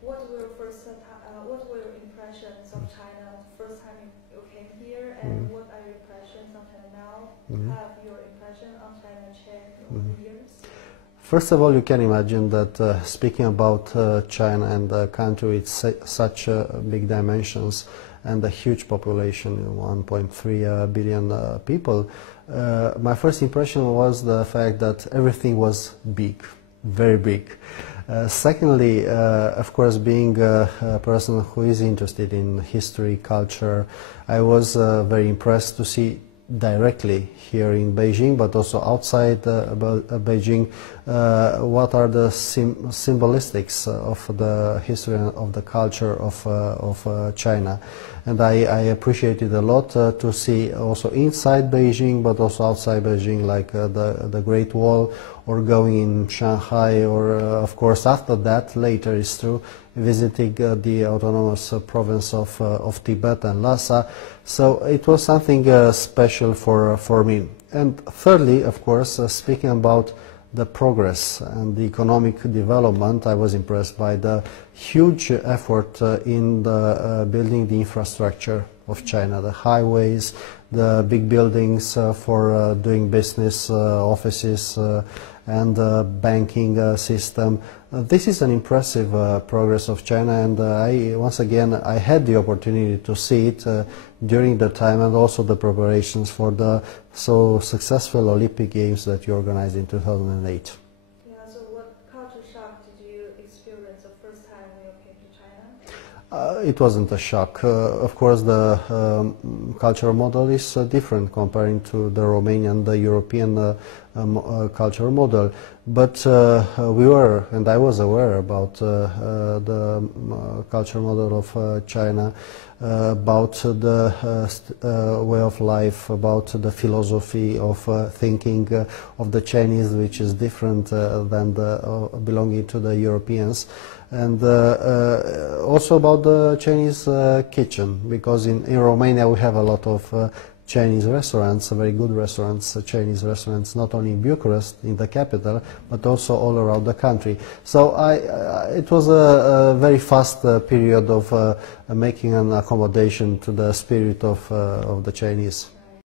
what were your impressions of China the first time you came here, and what are your impressions of China now? Have your impression on China changed over the years? First of all, you can imagine that speaking about China and the country with such big dimensions and a huge population, 1.3 billion people, my first impression was the fact that everything was big, very big. Secondly, of course, being a person who is interested in history, culture, I was very impressed to see directly here in Beijing, but also outside Beijing, what are the symbolistics of the history and of the culture of China. And I appreciated a lot to see also inside Beijing, but also outside Beijing, like the Great Wall, or going in Shanghai, or of course after that, later is true, visiting the autonomous province of Tibet and Lhasa. So it was something special for me. And thirdly, of course, speaking about the progress and the economic development, I was impressed by the huge effort in building the infrastructure of China, the highways, the big buildings for doing business, offices, and banking system. This is an impressive progress of China, and once again I had the opportunity to see it during the time, and also the preparations for the so successful Olympic Games that you organized in 2008. Yeah, so what culture shock did you experience the first time when you came to China? It wasn't a shock. Of course, the cultural model is different comparing to the Romanian, the European cultural model. But we were, and I was aware about the cultural model of China, about the way of life, about the philosophy of thinking of the Chinese, which is different than belonging to the Europeans. And also about the Chinese kitchen, because in Romania we have a lot of Chinese restaurants, very good restaurants, Chinese restaurants, not only in Bucharest, in the capital, but also all around the country. So it was a very fast period of making an accommodation to the spirit of the Chinese.